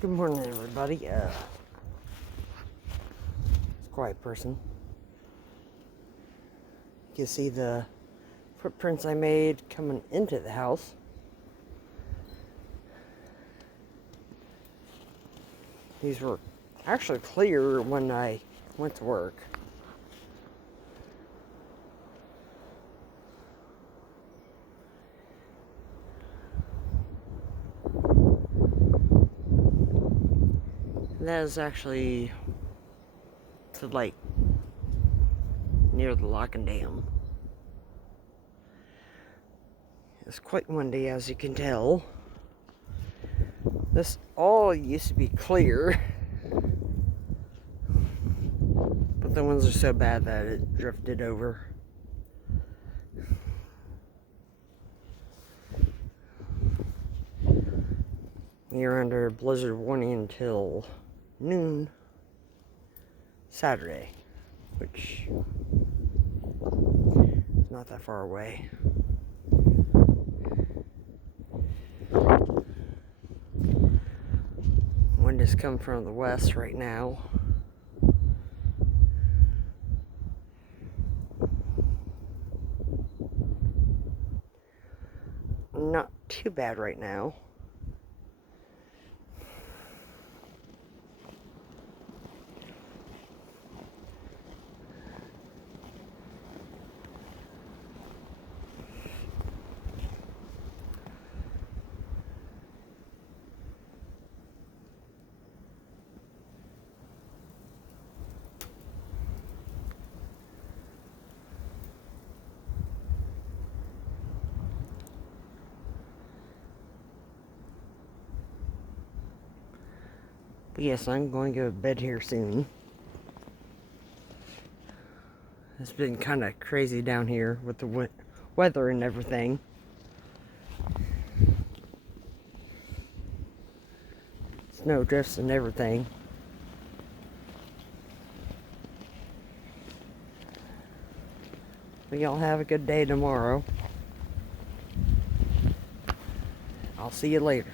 Good morning, everybody. It's a quiet person. You can see the footprints I made coming into the house. These were actually clear when I went to work. And that is actually to like near the lock and dam. It's quite windy, as you can tell. This all used to be clear, but the winds are so bad that it drifted over. You're under blizzard warning until noon Saturday, which is not that far away. Wind is coming from the west right now. Not too bad right now. But yes, I'm going to go to bed here soon. It's been kind of crazy down here with the weather and everything. Snow drifts and everything. But y'all have a good day tomorrow. I'll see you later.